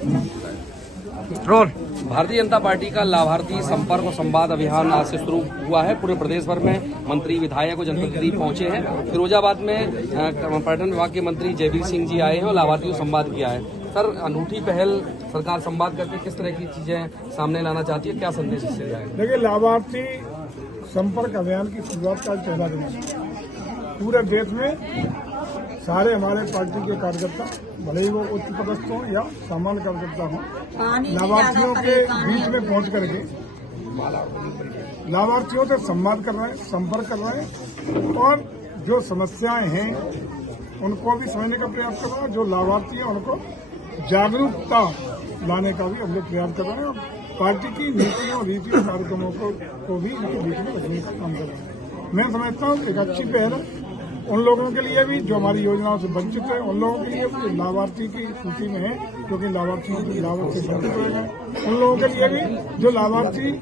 Role. Bharatiya Janata party का लाभार्थी संपर्क और संवाद अभियान आज से शुरू हुआ है। पूरे प्रदेश भर में मंत्री, विधायक और जनप्रतिनिधि पहुंचे हैं। फिरोजाबाद में पर्यटन विभाग के मंत्री जयवीर सिंह जी आए हैं और लाभार्थियों से संवाद किया है। सर, अनूठी पहल सरकार संवाद करके किस तरह की चीजें सामने लाना चाहती है, क्या संदेश इससे दिया है? देखिए, लाभार्थी संपर्क अभियान की शुरुआत का पहला दिन है। पूरे देश में सारे हमारे पार्टी के कार्यकर्ता, भले ही वो उच्च पदस्थ हों या सामान्य कार्यकर्ता हों, लाभार्थियों के बीच में पहुंच करके लाभार्थियों से संवाद कर रहे हैं, संपर्क कर रहे हैं और जो समस्याएं हैं उनको भी समझने का प्रयास कर रहे हैं। जो लाभार्थी हैं उनको जागरूकता लाने का भी हम लोग प्रयास कर रहे हैं और पार्टी की नीतियों, रीतियों, कार्यक्रमों को भी उनके बीच में रखने का काम कर रहे हैं। मैं समझता हूँ एक अच्छी पहल है उन लोगों के लिए भी जो हमारी योजनाओं से वंचित है, उन लोगों के लिए भी जो लाभार्थी की सूची में है, क्योंकि लाभार्थियों की लाभ से वंचित हो गए, उन लोगों के लिए भी जो लाभार्थी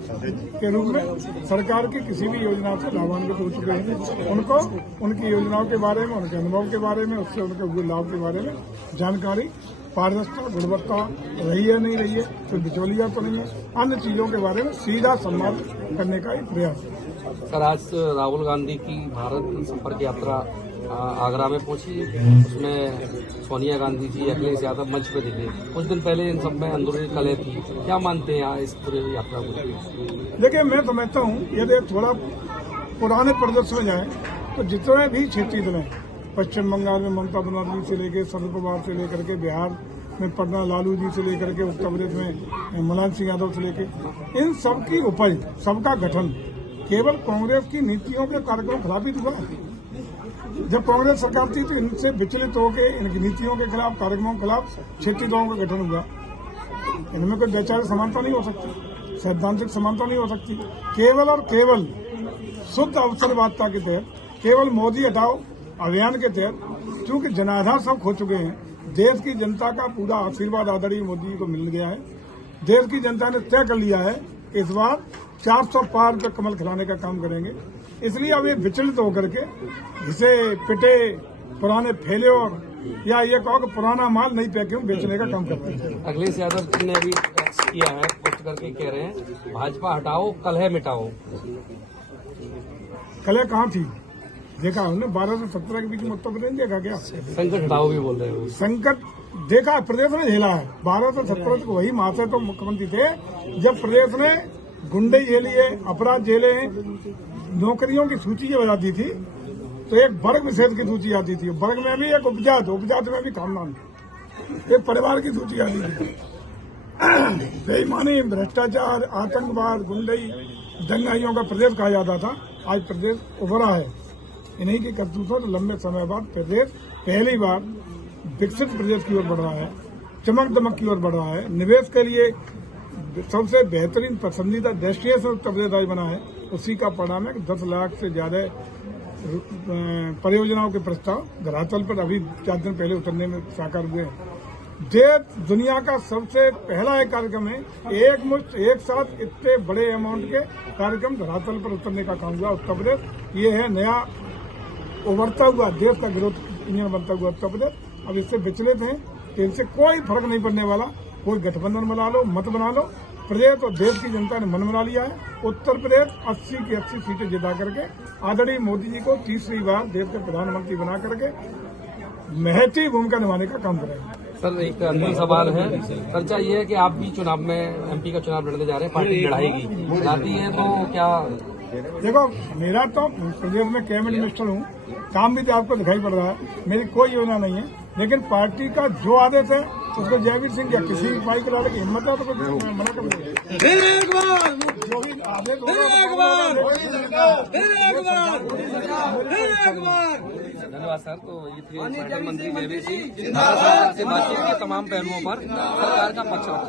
के रूप में सरकार की किसी भी योजना से लाभान्वित हो चुके हैं, उनको उनकी योजनाओं के बारे में, उनके अनुभव के बारे में, उससे उनके हुए लाभ के बारे में जानकारी, पारदर्शिता, गुणवत्ता रही है नहीं रही है, फिर बिचौलिया तो नहीं है, अन्य चीजों के बारे में सीधा संवाद करने का एक प्रयास है। सर, आज राहुल गांधी की भारत संपर्क यात्रा आगरा में पहुंची। उसमें सोनिया गांधी जी, अखिलेश यादव मंच पे दिखे। कुछ दिन पहले इन सब में अंदरूनी कलह थी। क्या मानते हैं इस पूरी यात्रा को? देखिए, मैं समझता हूँ यदि थोड़ा पुराने परिदृश्य में जाए तो जितने भी क्षेत्रीय दल हैं, पश्चिम बंगाल में ममता बनर्जी से लेकर शरद पवार से लेकर के, बिहार में पटना लालू जी से लेकर के, उत्तर प्रदेश में मुलायम सिंह यादव से लेकर, इन सबकी उपज, सबका गठन केवल कांग्रेस की नीतियों के कार्यक्रम खिलाफ ही हुआ। जब कांग्रेस सरकार थी तो इनसे विचलित होकर इनकी नीतियों के खिलाफ, कार्यक्रमों के खिलाफ क्षेत्रीय दलों का गठन हुआ। इनमें कोई वैचारिक समानता नहीं हो सकती, सैद्धांतिक समानता नहीं हो सकती। केवल और केवल शुद्ध अवसरवादिता के तहत, केवल मोदी हटाओ अभियान के तहत, क्योंकि जनाधार सब खो चुके हैं, देश की जनता का पूरा आशीर्वाद आदरणीय मोदी जी को मिल गया है। देश की जनता ने तय कर लिया है इस बार 400 पार पे कमल खिलाने का काम करेंगे। इसलिए अब ये विचलित होकर के घिसे पिटे पुराने फैले और या ये कहो कि पुराना माल नहीं पैके बेचने का काम करते हैं। अखिलेश यादव जी ने अभी किया है, पोस्ट करके कह रहे हैं भाजपा हटाओ, कलह मिटाओ। कलह कहाँ थी? देखा हमने 12 से 17 के बीच में उत्तर प्रदेश देखा क्या? संकट हटाओ भी बोल रहे हो। संकट देखा प्रदेश ने झेला है। 12 से 17 तक वही महाशय तो मुख्यमंत्री थे जब प्रदेश ने गुंडे झेली है, अपराध झेले हैं, नौकरियों की सूची जब आती थी तो एक वर्ग विशेष की सूची आती थी, वर्ग में भी एक उपजात, उपजात में भी खानदान, एक परिवार की सूची आती थी। बेईमानी, भ्रष्टाचार, आतंकवाद, गुंडई, दंगाइयों का प्रदेश कहा जाता था। आज प्रदेश उभरा है। इन्हीं की करतूतों से लंबे समय बाद प्रदेश पहली बार विकसित प्रदेश की ओर बढ़ रहा है, चमक दमक की ओर बढ़ रहा है। निवेश के लिए सबसे बेहतरीन पसंदीदा डेस्टिनेशन उत्तर प्रदेश आज बना है। उसी का परिणाम है कि 10 लाख से ज्यादा परियोजनाओं के प्रस्ताव धरातल पर अभी 4 दिन पहले उतरने में साकार हुए हैं। देश दुनिया का सबसे पहला एक कार्यक्रम है, एक साथ इतने बड़े अमाउंट के कार्यक्रम धरातल पर उतरने का काम हुआ उत्तर प्रदेश। ये है नया उभरता हुआ देश का ग्रोथ इंजन बनता हुआ उत्तर प्रदेश। अब इससे विचलित हैं कि इनसे कोई फर्क नहीं पड़ने वाला। कोई गठबंधन बना लो, मत बना लो, प्रदेश और देश की जनता ने मन बना लिया है। उत्तर प्रदेश 80 की 80 सीटें जिता करके आदरणीय मोदी जी को तीसरी बार देश के प्रधानमंत्री बना करके महती भूमिका निभाने का काम करेगा। सर, एक अंतिम सवाल है। चर्चा ये है कि आप भी चुनाव में, एमपी का चुनाव लड़ने जा रहे हैं, पार्टी लड़ाएगी, जाती है तो क्या? देखो, मेरा तो प्रदेश में कैबिनेट मिनिस्टर हूँ, काम भी तो आपको दिखाई पड़ रहा है। मेरी कोई योजना नहीं है, लेकिन पार्टी का जो आदेश है उसको जयवीर सिंह या किसी भी पार्टी के लाने की हिम्मत है तो मना कर जो भी आदेश धन्यवाद सर। तो ये थे पर्यटन मंत्री जयवीर सिंह से बातचीत के तमाम पहलुओं पर सरकार का पक्ष रखा।